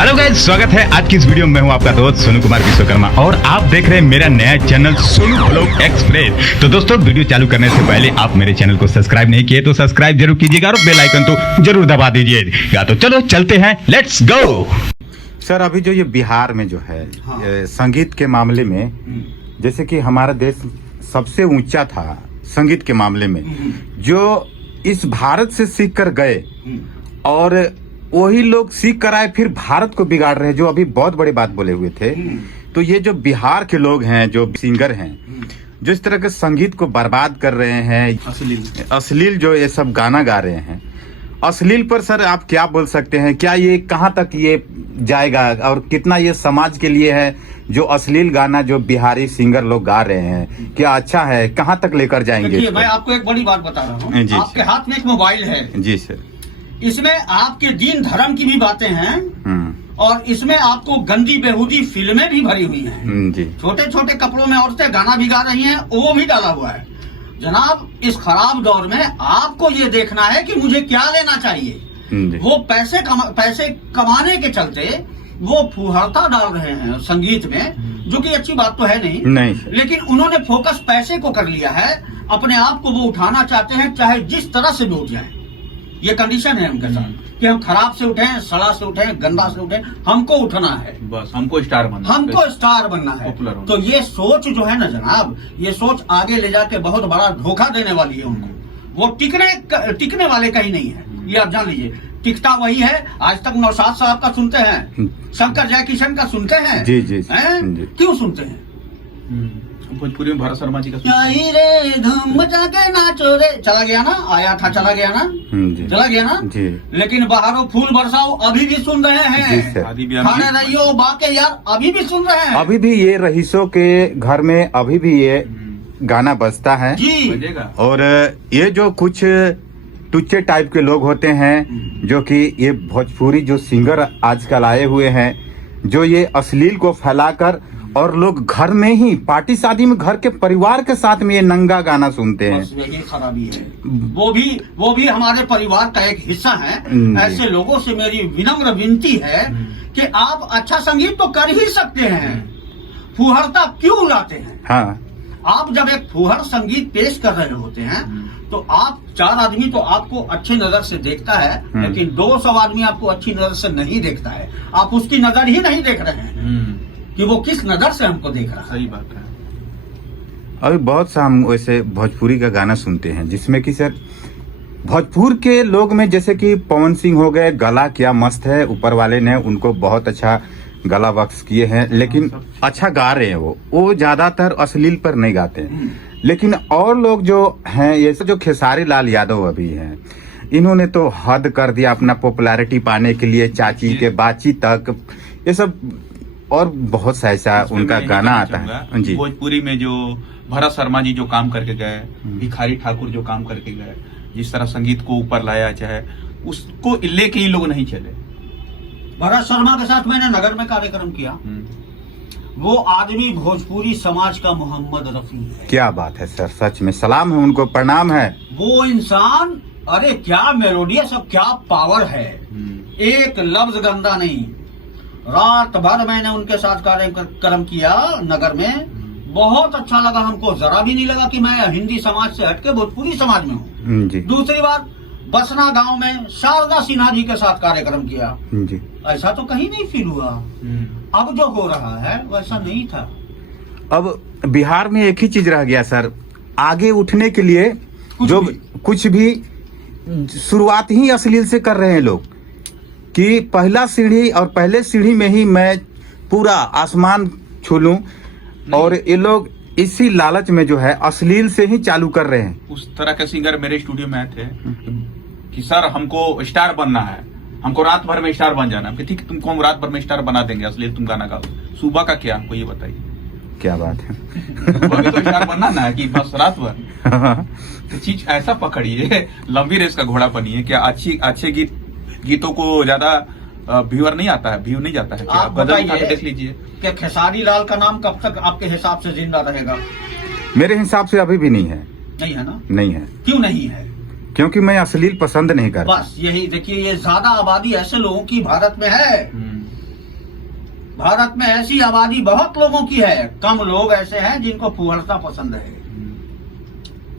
Hello guys, स्वागत है आज की इस वीडियो में। मैं हूं आपका दोस्त सोनू कुमार विश्वकर्मा और आप देख रहे हैं मेरा नया चैनल सोनू ब्लॉग एक्सप्रेस। तो दोस्तों, वीडियो चालू करने से पहले आप मेरे चैनल को सब्सक्राइब नहीं किए तो सब्सक्राइब जरूर कीजिएगा और बेल आइकन तो जरूर दबा दीजिएगा। तो चलो चलते हैं, लेट्स गो। सर, अभी जो ये बिहार में जो है संगीत के मामले में, जैसे कि हमारा देश सबसे ऊंचा था संगीत के मामले में, जो इस भारत से सीख कर गए और वही लोग सीख कर आए फिर भारत को बिगाड़ रहे हैं, जो अभी बहुत बड़ी बात बोले हुए थे। तो ये जो बिहार के लोग हैं, जो सिंगर हैं, जो इस तरह के संगीत को बर्बाद कर रहे हैं, अश्लील जो ये सब गाना गा रहे हैं, अश्लील पर सर आप क्या बोल सकते हैं? क्या ये कहाँ तक ये जाएगा और कितना ये समाज के लिए है? जो अश्लील गाना जो बिहारी सिंगर लोग गा रहे हैं, क्या अच्छा है? कहाँ तक लेकर जाएंगे? मैं आपको एक बड़ी बात बता रहा हूँ। आपके हाथ में एक मोबाइल है जी सर, इसमें आपके दीन धर्म की भी बातें हैं और इसमें आपको गंदी बेहूदी फिल्में भी भरी हुई हैं। जी। छोटे छोटे कपड़ों में औरतें गाना भी गा रही हैं, वो भी डाला हुआ है। जनाब, इस खराब दौर में आपको ये देखना है कि मुझे क्या लेना चाहिए। वो पैसे कमाने के चलते वो फुहरता डाल रहे हैं संगीत में, जो कि अच्छी बात तो है नहीं। लेकिन उन्होंने फोकस पैसे को कर लिया है। अपने आप को वो उठाना चाहते हैं, चाहे जिस तरह से भी उठ जाए। ये कंडीशन है उनके साथ कि हम खराब से उठे, सड़ा से उठे, गंदा से उठे, हमको उठना है, बस हमको स्टार बनना है। तो ये सोच जो है ना जनाब, ये सोच आगे ले जाके बहुत बड़ा धोखा देने वाली है उनको। वो टिकने वाले कहीं नहीं है, ये आप जान लीजिए। टिकता वही है। आज तक नौशाद साहब का सुनते हैं, शंकर जयकिशन का सुनते हैं। जी जी, जी। क्यों सुनते हैं? भोजपुरी में भारत शर्मा जी का रे धूम मचा के नाचो रे, चला गया ना, आया था, चला गया ना, चला गया ना जी। लेकिन बाहरों फूल बरसाओ अभी भी सुन रहे हैं। खाने रहियो बाके यार अभी भी सुन रहे हैं। अभी भी ये रईसों के घर में अभी भी ये गाना बजता है जी। और ये जो कुछ टुच्चे टाइप के लोग होते हैं, जो कि ये भोजपुरी जो सिंगर आजकल आए हुए हैं, जो ये अश्लील को फैलाकर और लोग घर में ही पार्टी शादी में घर के परिवार के साथ में ये नंगा गाना सुनते हैं। यही खराबी है। वो भी हमारे परिवार का एक हिस्सा है। ऐसे लोगों से मेरी विनम्र विनती है कि आप अच्छा संगीत तो कर ही सकते हैं, फुहरता क्यों लाते हैं? हाँ, आप जब एक फुहर संगीत पेश कर रहे होते हैं तो आप 4 आदमी तो आपको अच्छी नजर से देखता है, लेकिन 200 आदमी आपको अच्छी नजर से नहीं देखता है। आप उसकी नजर ही नहीं देख रहे हैं कि वो किस नजर से हमको देख रहा है। सही बात है। अभी बहुत सा हम वैसे भोजपुरी का गाना सुनते हैं, जिसमें कि सर भोजपुर के लोग में जैसे कि पवन सिंह हो गए, गला क्या मस्त है, ऊपर वाले ने उनको बहुत अच्छा गला बख्श किए हैं, लेकिन अच्छा गा रहे हैं। वो ज्यादातर अश्लील पर नहीं गाते हैं। लेकिन और लोग जो हैं, ये जो खेसारी लाल यादव अभी हैं, इन्होंने तो हद कर दिया अपना पॉपुलैरिटी पाने के लिए, चाची के बाची तक, ये सब और बहुत सा ऐसा उनका गाना आता है जी। भोजपुरी में जो भरत शर्मा जी जो काम करके गए, भिखारी ठाकुर जो काम करके गए, जिस तरह संगीत को ऊपर लाया, चाहे उसको लेके ही लोग नहीं चले। भरत शर्मा के साथ मैंने नगर में कार्यक्रम किया। वो आदमी भोजपुरी समाज का मोहम्मद रफी है। क्या बात है सर, सच में सलाम है उनको, प्रणाम है। वो इंसान, अरे क्या मेलोडियस, अब क्या पावर है, एक लफ्ज गंदा नहीं। रात भर मैंने उनके साथ कार्यक्रम किया नगर में, बहुत अच्छा लगा हमको। जरा भी नहीं लगा कि मैं हिंदी समाज से हटके भोजपुरी समाज में हूँ। दूसरी बात, बसना गांव में शारदा सिन्हा जी के साथ कार्यक्रम किया जी। ऐसा तो कहीं नहीं फील हुआ। अब जो हो रहा है वैसा नहीं था। अब बिहार में एक ही चीज रह गया सर, आगे उठने के लिए जो कुछ भी शुरुआत ही अश्लील से कर रहे हैं लोग, कि पहला सीढ़ी और पहले सीढ़ी में ही मैं पूरा आसमान छू लूं, और ये लोग इसी लालच में जो है अश्लील से ही चालू कर रहे हैं। उस तरह के सिंगर मेरे स्टूडियो में आए थे कि सर हमको स्टार बनना है, हमको रात भर में स्टार बन जाना है। ठीक, तुमको हम रात भर में स्टार बना देंगे, अश्लील तुम गाना गाओ। सुबह का क्या, हमको ये बताइए। क्या बात है? भी तो स्टार बनना ना है कि बस रात भर। तो चीज ऐसा पकड़िए, लंबी रेस का घोड़ा बनिए। क्या अच्छे गीतों को ज्यादा व्यूअर नहीं आता है, व्यू नहीं जाता है? आप बताइए, देख लीजिए कि खेसारी लाल का नाम कब तक आपके हिसाब से जिंदा रहेगा? मेरे हिसाब से अभी भी नहीं है। नहीं है ना? नहीं है। क्यों नहीं है? क्योंकि मैं अश्लील पसंद नहीं करता। बस यही देखिए, ये ज्यादा आबादी ऐसे लोगों की भारत में है भारत में ऐसी आबादी बहुत लोगों की है, कम लोग ऐसे हैं जिनको फुहड़ता पसंद है।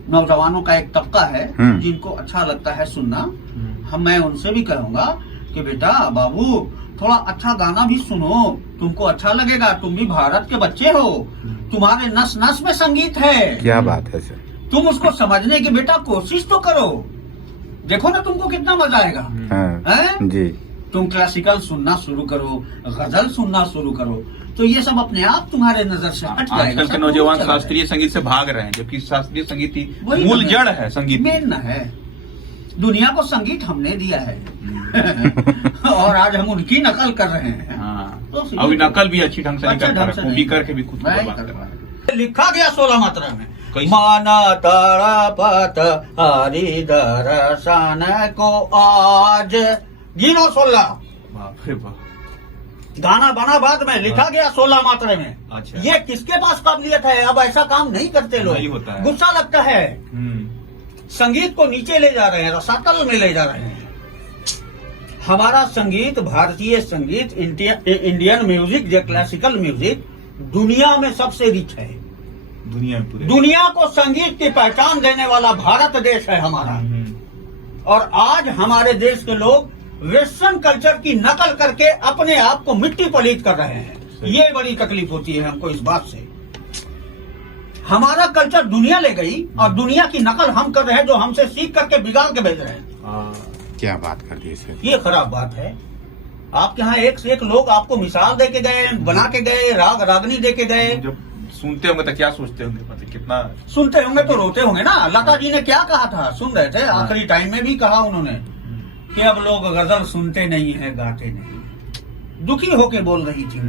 नौजवानों का एक तबका है जिनको अच्छा लगता है सुनना। मैं उनसे भी कहूंगा कि बेटा बाबू थोड़ा अच्छा गाना भी सुनो, तुमको अच्छा लगेगा, तुम भी भारत के बच्चे हो, तुम्हारे नस नस में संगीत है। क्या बात है सर। तुम उसको समझने की बेटा कोशिश तो करो, देखो ना तुमको कितना मजा आएगा। हाँ, जी। तुम क्लासिकल सुनना शुरू करो, गजल सुनना शुरू करो, तो ये सब अपने आप तुम्हारे नजर से हट जाएगा। आजकल के नौजवान शास्त्रीय संगीत से भाग रहे हैं, जबकि शास्त्रीय संगीत ही मूल जड़ है संगीत, मेन न है। दुनिया को संगीत हमने दिया है और आज हम उनकी नकल कर रहे हैं। हाँ। तो अभी नकल भी अच्छी ढंग से नहीं कर पा रहे, खूबी करके भी खुद को नहीं बर्बाद कर कर पा रहे हैं। रहे। लिखा गया 16 मात्रा में, कैसे? माना तारा पत हरि दर्शन को आज, गिनो 16। बाप रे बाप। गाना बना बाद में, लिखा गया 16 मात्रा में। अच्छा। ये किसके पास काबिलियत है? अब ऐसा काम नहीं करते लोग, नहीं होता है। गुस्सा लगता है। संगीत को नीचे ले जा रहे हैं, रसातल में ले जा रहे हैं। हमारा संगीत, भारतीय संगीत, इंडियन म्यूजिक, जो क्लासिकल म्यूजिक दुनिया में सबसे रिच है। दुनिया में पूरे दुनिया को संगीत की पहचान देने वाला भारत देश है हमारा। और आज हमारे देश के लोग वेस्टर्न कल्चर की नकल करके अपने आप को मिट्टी पलीत कर रहे हैं। ये बड़ी तकलीफ होती है हमको इस बात से। हमारा कल्चर दुनिया ले गई और दुनिया की नकल हम कर रहे हैं, जो हमसे सीख करके बिगाड़ के भेज रहे हैं। क्या बात कर दी सर। ये खराब बात है। आपके यहाँ एक से एक लोग आपको मिसाल दे के गए, बना के गए, राग रागनी दे के गए। जब सुनते होंगे तो क्या सोचते होंगे, मतलब कितना सुनते होंगे तो रोते होंगे ना। लता जी ने क्या कहा था, सुन रहे थे, आखिरी टाइम में भी कहा उन्होंने कि अब लोग गजल सुनते नहीं है, गाते नहीं। दुखी होके बोल रही थी।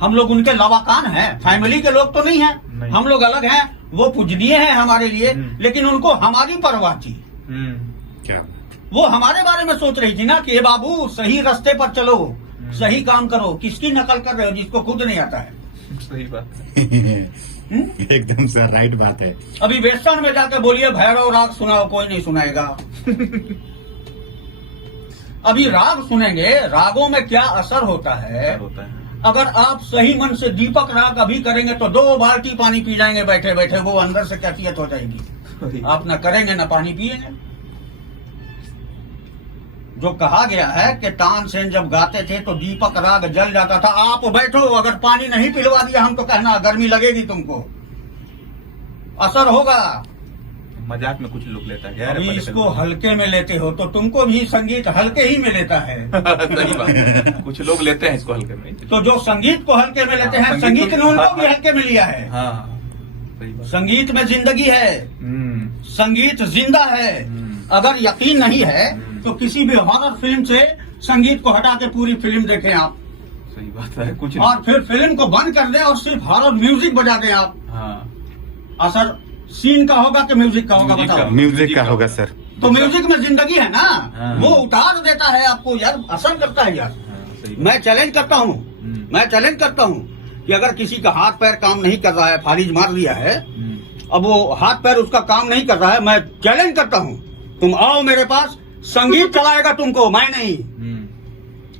हम लोग उनके लवाकान हैं, फैमिली के लोग तो नहीं हैं, नहीं। हम लोग अलग हैं। वो पूजनीय है हमारे लिए, लेकिन उनको हमारी परवाह थी। क्या वो हमारे बारे में सोच रही थी ना कि ये बाबू सही रास्ते पर चलो, सही काम करो। किसकी नकल कर रहे हो जिसको खुद नहीं आता है? सही बात एकदम सर राइट बात है। अभी वेस्टर्न में जाकर बोलिए भैरव राग सुनाओ, कोई नहीं सुनाएगा। अभी राग सुनेंगे, रागों में क्या असर होता है। होता है। अगर आप सही मन से दीपक राग अभी करेंगे तो 2 बाल्टी पानी पी जाएंगे बैठे बैठे, वो अंदर से कैफियत हो जाएगी। आप न करेंगे न पानी पिएंगे। जो कहा गया है कि तानसेन जब गाते थे तो दीपक राग जल जाता था। आप बैठो, अगर पानी नहीं पिलवा दिया हम तो कहना गर्मी लगेगी तुमको, असर होगा। मजाक में कुछ लोग लेता है। अभी इसको हल्के में लेते हो तो तुमको भी संगीत हल्के ही में लेता है। सही बात है। कुछ लोग लेते हैं इसको हल्के में। तो जो संगीत को हल्के में लेते हैं, संगीत ने उनको भी हल्के में लिया है। हाँ, सही बात। संगीत में जिंदगी है, संगीत जिंदा है। अगर यकीन नहीं है तो किसी भी हॉरर फिल्म से संगीत को हटा के पूरी फिल्म देखें आप। सही बात है। कुछ और फिर फिल्म को बंद कर दें और सिर्फ हॉरर म्यूजिक बजा दें आप। हाँ। असर सीन का होगा कि म्यूजिक का होगा? म्यूजिक बताओ। म्यूजिक का होगा सर। तो म्यूजिक में जिंदगी है ना। हाँ। वो उतार देता है आपको यार, असर करता है यार। सही बात। मैं चैलेंज करता हूँ, मैं चैलेंज करता हूँ कि अगर किसी का हाथ पैर काम नहीं कर रहा है, फारिज मार लिया है, अब वो हाथ पैर उसका काम नहीं कर रहा है, मैं चैलेंज करता हूँ तुम आओ मेरे पास, संगीत चलाएगा तुमको, मैं नहीं।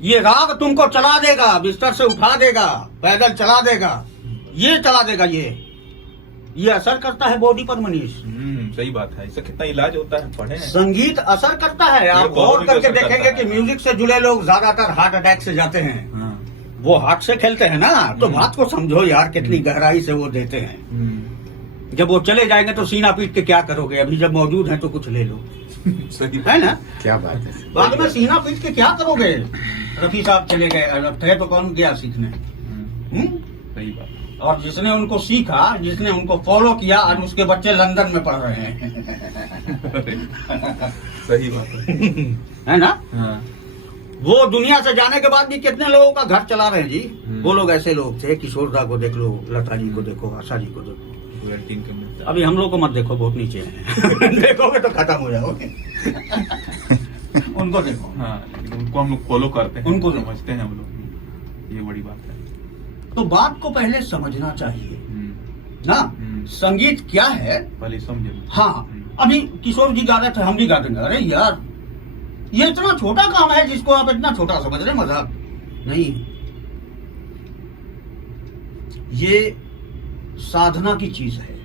ये राग तुमको चला देगा, बिस्तर से उठा देगा, पैदल चला देगा, ये चला देगा। ये असर करता है बॉडी पर मनीष। सही बात है। इससे कितना इलाज होता है, पढ़े हैं। संगीत असर करता है। आप गौर करके देखेंगे कि म्यूजिक से जुड़े लोग ज्यादातर हार्ट अटैक से जाते हैं। वो हार्ट से खेलते हैं ना, तो बात को समझो यार, कितनी गहराई से वो देते हैं। जब वो चले जाएंगे तो सीना पीट के क्या करोगे? अभी जब मौजूद है तो कुछ ले लो। सही है ना? क्या बात है। बाद में सीना पीट के क्या करोगे? रफी साहब चले गए, अलग थे तो कौन गया सीखने? सही बात। और जिसने उनको सीखा, जिसने उनको फॉलो किया, आज उसके बच्चे लंदन में पढ़ रहे हैं। सही बात है ना? हाँ। वो दुनिया से जाने के बाद भी कितने लोगों का घर चला रहे हैं जी। वो लोग ऐसे लोग थे, किशोर दा को देख लो, लता जी को देखो, आशा जी को देखो। अभी हम लोग को मत देखो, बहुत नीचे हैं। देखोगे तो खत्म हो जाओगे। उनको देखो। हाँ, उनको हम लोग फॉलो करते हैं, उनको समझते हैं हम लोग। ये बड़ी बात है। तो बात को पहले समझना चाहिए ना। संगीत क्या है पहले समझे। हाँ, अभी किशोर जी गा रहे थे, हम भी गा देंगे। अरे यार, ये इतना छोटा काम है जिसको आप इतना छोटा समझ रहे, मजाक नहीं। ये साधना की चीज है,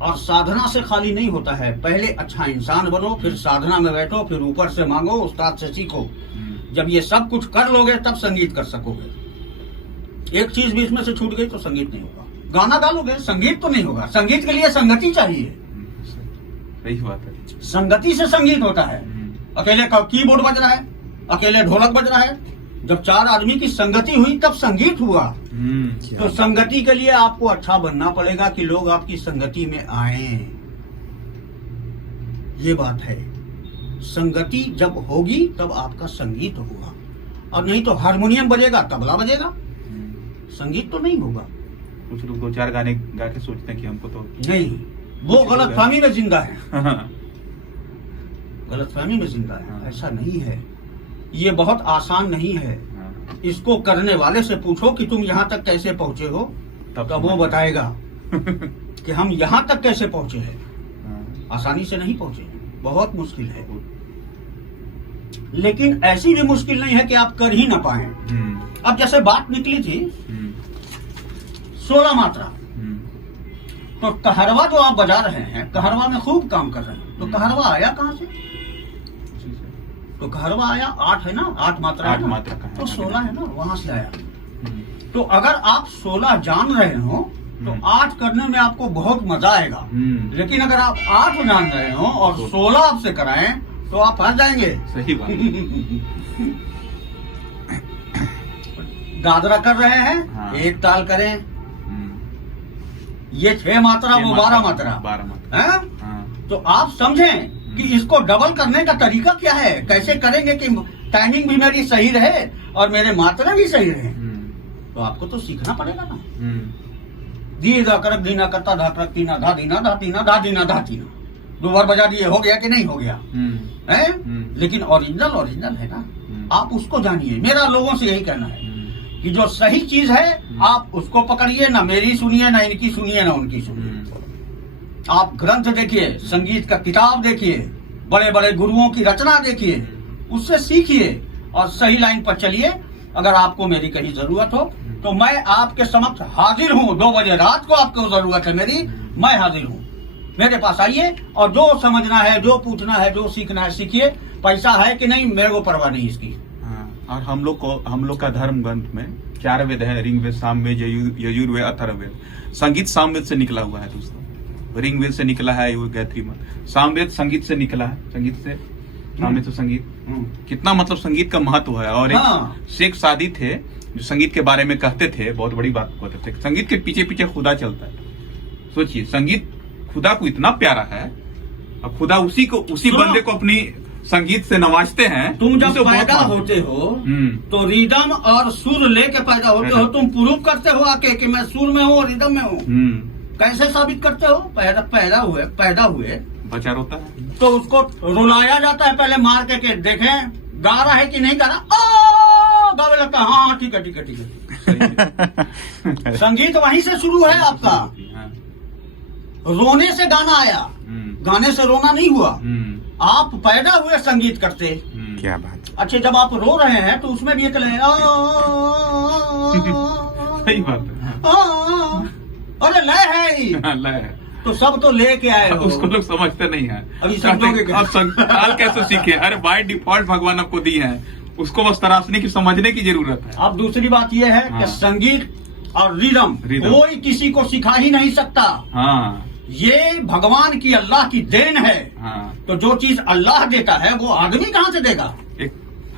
और साधना से खाली नहीं होता है। पहले अच्छा इंसान बनो, फिर साधना में बैठो, फिर ऊपर से मांगो, उस्ताद से सीखो। जब ये सब कुछ कर लोगे तब संगीत कर सकोगे। एक चीज भी इसमें से छूट गई तो संगीत नहीं होगा। गाना गा लोगे, संगीत तो नहीं होगा। संगीत के लिए संगति चाहिए। सही बात है। संगति से संगीत होता है। अकेले कीबोर्ड बज रहा है, अकेले ढोलक बज रहा है, जब चार आदमी की संगति हुई तब संगीत हुआ। तो संगति के लिए आपको अच्छा बनना पड़ेगा कि लोग आपकी संगति में आए। ये बात है। संगति जब होगी तब आपका संगीत होगा, और नहीं तो हारमोनियम बजेगा, तबला बजेगा, संगीत तो नहीं होगा। कुछ लोग 2-4 गाने गा के सोचते हैं कि हमको तो नहीं, वो गलतफहमी में जिंदा है। गलतफहमी में जिंदा है। ऐसा नहीं है। ये बहुत आसान नहीं है। इसको करने वाले से पूछो कि तुम यहाँ तक कैसे पहुंचे हो, तब वो बताएगा कि हम यहाँ तक कैसे पहुंचे हैं। आसानी से नहीं पहुंचे, बहुत मुश्किल है। लेकिन ऐसी भी मुश्किल नहीं है कि आप कर ही ना पाए। अब जैसे बात निकली थी 16 मात्रा, तो कहरवा जो आप बजा रहे हैं, कहरवा में खूब काम कर रहे हैं, तो कहरवा आया कहाँ से? तो कहरवा आया 8 है ना, 8 मात्रा है ना, तो 16 है ना, वहां से आया। तो अगर आप 16 जान रहे हो तो 8 करने में आपको बहुत मजा आएगा। लेकिन अगर आप 8 जान रहे हो और 16 आपसे कराएं तो आप फंस जाएंगे। सही बात। दादरा कर रहे हैं, हाँ। एक ताल करें, ये 6 मात्रा, वो 12 मात्रा, 12 मात्रा। है? तो आप समझें कि इसको डबल करने का तरीका क्या है, कैसे करेंगे कि टाइमिंग भी मेरी सही रहे और मेरे मात्रा भी सही रहे। तो आपको तो सीखना पड़ेगा ना। दी दा करक दीना करता धा करक तीना धा दीना धा तीना धा दीना धा तीना, 2 बार बजा दिए, हो गया कि नहीं हो गया है? लेकिन ओरिजिनल है ना, आप उसको जानिए। मेरा लोगों से यही कहना है कि जो सही चीज है आप उसको पकड़िए, ना मेरी सुनिए, ना इनकी सुनिए, ना उनकी सुनिए। आप ग्रंथ देखिए, संगीत का किताब देखिए, बड़े बड़े गुरुओं की रचना देखिए, उससे सीखिए और सही लाइन पर चलिए। अगर आपको मेरी कहीं जरूरत हो तो मैं आपके समक्ष हाजिर हूँ। 2 बजे रात को आपको जरूरत है मेरी, मैं हाजिर हूँ। मेरे पास आइए और जो समझना है, जो पूछना है, जो सीखना है सीखिए। पैसा है कि नहीं मेरे को परवाह नहीं इसकी। और हम लोग का धर्म ग्रंथ में 4 वेद है, ऋग्वेद, सामवेद, यजुर्वेद, अथर्ववेद। संगीत सामवेद से निकला हुआ है दोस्तों। ऋग्वेद से निकला है गायत्री मंत्र, सामवेद संगीत से निकला है, संगीत से सामवेद से संगीत। कितना मतलब संगीत का महत्व है। और एक शेख सादी थे जो संगीत के बारे में कहते थे, बहुत बड़ी बात कहते थे, संगीत के पीछे पीछे खुदा चलता है। सोचिए, संगीत खुदा को इतना प्यारा है और खुदा उसी बंदे को अपनी संगीत से नवाजते हैं। तुम जब पैदा होते हो तो रिदम और सुर लेके पैदा होते हो। तुम प्रूफ करते हो आके कि मैं सुर में हूँ और रिदम में हूँ। कैसे साबित करते हो? पैदा हुए बचा रोता है तो उसको रुलाया जाता है, पहले मार के देखें गा रहा है कि नहीं गा रहा। गावे लगता है, हाँ ठीक है। संगीत वहीं से शुरू है आपका। रोने से गाना आया, गाने से रोना नहीं हुआ। आप पैदा हुए संगीत करते। क्या बात। अच्छा, जब आप रो रहे हैं तो उसमें भी एक लय, सही बात है। अरे लय है ही। लय है तो सब तो लेके आए हो। उसको लोग समझते नहीं है। अभी समझोगे क्या? अब ताल कैसे सीखे? अरे बाय डिफॉल्ट भगवान आपको दी है, उसको बस तराशने की, समझने की जरूरत है। अब दूसरी बात यह है कि संगीत और रिदम कोई किसी को सिखा ही नहीं सकता। हाँ, ये भगवान की, अल्लाह की देन है। हाँ। तो जो चीज अल्लाह देता है वो आदमी कहाँ से देगा?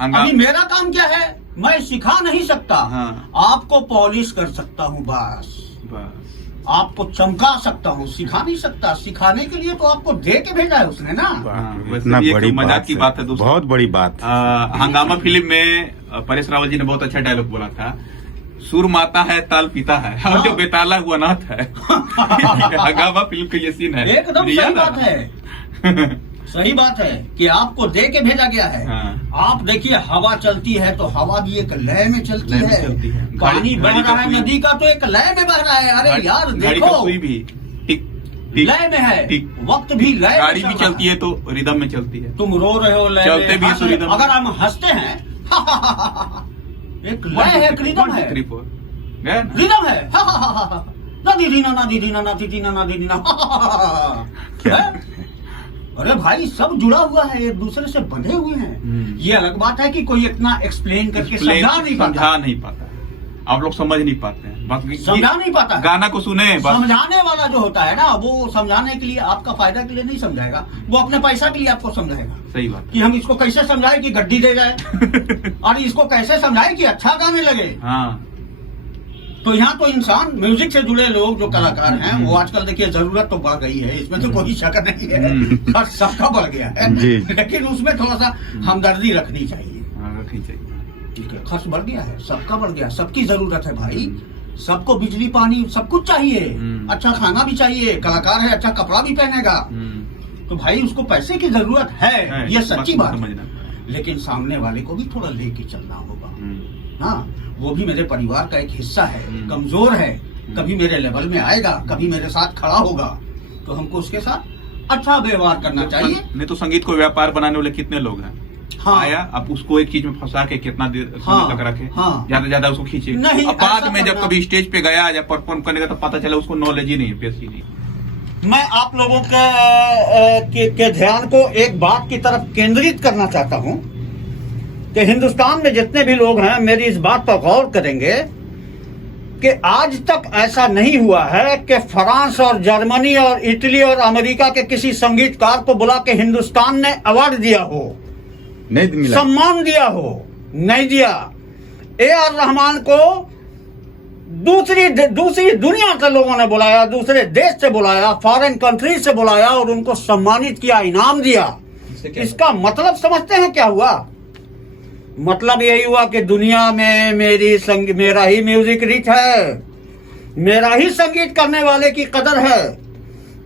अभी मेरा काम क्या है? मैं सिखा नहीं सकता। हाँ। आपको पॉलिश कर सकता हूँ, बस आपको चमका सकता हूँ, सिखा नहीं सकता। सिखाने के लिए तो आपको दे के भेजा है उसने ना। इतना बड़ी मजाक की बात है दोस्तों, बहुत बड़ी बात। हंगामा फिल्म में परेश रावल जी ने बहुत अच्छा डायलॉग बोला था, सुर माता है ताल पिता है, और जो बेताला हुआ नाथ है। हंगामा फिल्म का ये सीन है। एकदम सही बात है। सही बात है कि आपको दे के भेजा गया है। हाँ। आप देखिए, हवा चलती है तो हवा भी एक लय में चलती है। पानी बह रहा है नदी का तो एक लय में बह रहा है। अरे यार देखो, सुई भी लय में है, वक्त भी लय। गाड़ी भी चलती है तो रिदम में चलती है। तुम रो रहे हो लय चलते भी में। अगर हम हंसते हैं एक लय है, एक रिदम है। गया ना? रिदम है, हा हा हा हा, ना दीदीना ना दीदीना ना दीदीना ना दीदीना, हा हा हा हा, क्या? अरे भाई सब जुड़ा हुआ है, एक दूसरे से बंधे हुए हैं। ये अलग बात है कि कोई इतना एक्सप्लेन करके समझा नहीं पाता, आप लोग समझ नहीं पाते हैं, बस समझा नहीं पाता। गाना को सुने बस। समझाने वाला जो होता है ना, वो समझाने के लिए आपका फायदा के लिए नहीं समझाएगा, वो अपने पैसा के लिए आपको समझाएगा। सही बात कि हम इसको कैसे समझाए कि गड्डी दे जाए और इसको कैसे समझाए कि अच्छा गाने लगे। हाँ, तो यहाँ तो इंसान म्यूजिक से जुड़े लोग जो कलाकार हैं, वो आजकल देखिए जरूरत तो बढ़ गई है, इसमें तो कोई शक नहीं है, खर्च सबका बढ़ गया है, जी। लेकिन उसमें थोड़ा सा हमदर्दी रखनी चाहिए। हाँ, रखनी चाहिए। ठीक है, खर्च बढ़ गया है, सबका बढ़ गया, सबकी जरूरत है भाई, सबको बिजली पानी सब कुछ चाहिए, अच्छा खाना भी चाहिए, कलाकार है अच्छा कपड़ा भी पहनेगा, तो भाई उसको पैसे की जरूरत है, ये सच्ची बात है, लेकिन सामने वाले को भी थोड़ा लेके चलना होगा। हाँ, वो भी मेरे परिवार का एक हिस्सा है, कमजोर है, कभी मेरे लेवल में आएगा, कभी मेरे साथ खड़ा होगा, तो हमको उसके साथ अच्छा व्यवहार करना चाहिए। नहीं तो संगीत को व्यापार बनाने वाले कितने लोग हैं। हाँ। आया, अब उसको एक चीज में फंसा के कितना देर हाँ। समय तक रखे, हाँ। ज्यादा से ज्यादा उसको खींचे, नहीं, अब बाद ऐसा में जब करना- कभी स्टेज पे गया या परफॉर्म करने का तो पता चला उसको नॉलेज ही नहीं है बेसिक ही। मैं आप लोगों के ध्यान को एक बात की तरफ केंद्रित करना चाहता हूं कि हिंदुस्तान में जितने भी लोग हैं मेरी इस बात पर गौर करेंगे कि आज तक ऐसा नहीं हुआ है कि फ्रांस और जर्मनी और इटली और अमेरिका के किसी संगीतकार को बुला के हिंदुस्तान ने अवार्ड दिया हो, नहीं मिला। सम्मान दिया हो, नहीं दिया। A.R. रहमान को दूसरी दुनिया के लोगों ने बुलाया, दूसरे देश से बुलाया, फॉरेन कंट्री से बुलाया और उनको सम्मानित किया, इनाम दिया। इसका मतलब समझते हैं क्या हुआ? मतलब यही हुआ कि दुनिया में मेरा ही म्यूजिक रिच है, मेरा ही संगीत करने वाले की कदर है।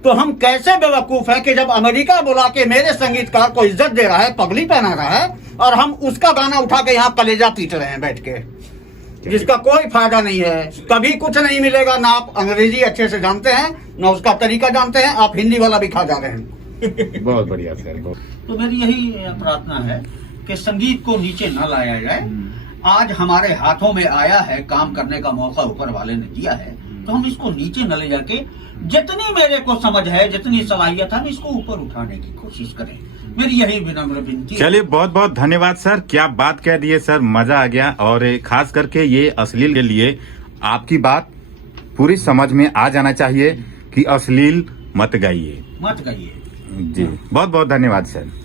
तो हम कैसे बेवकूफ हैं कि जब अमेरिका बुला के मेरे संगीतकार को इज्जत दे रहा है, पगड़ी पहना रहा है, और हम उसका गाना उठा के यहाँ कलेजा पीट रहे हैं बैठ के, जिसका कोई फायदा नहीं है, कभी कुछ नहीं मिलेगा। ना आप अंग्रेजी अच्छे से जानते हैं, ना उसका तरीका जानते हैं, आप हिंदी वाला भी खा जा रहे हैं। बहुत बढ़िया सर। तो मेरी यही प्रार्थना है कि संगीत को नीचे न लाया जाए। आज हमारे हाथों में आया है, काम करने का मौका ऊपर वाले ने दिया है, तो हम इसको नीचे न ले जाके जितनी मेरे को समझ है, जितनी सलाहियत है, हम इसको ऊपर उठाने की कोशिश करें। मेरी यही विनम्र विनती है। चलिए, बहुत बहुत धन्यवाद सर, क्या बात कह दिए सर, मजा आ गया। और खास करके ये अश्लील के लिए आपकी बात पूरी समझ में आ जाना चाहिए कि अश्लील मत गाइए। मत कहिए। जी, बहुत बहुत धन्यवाद सर।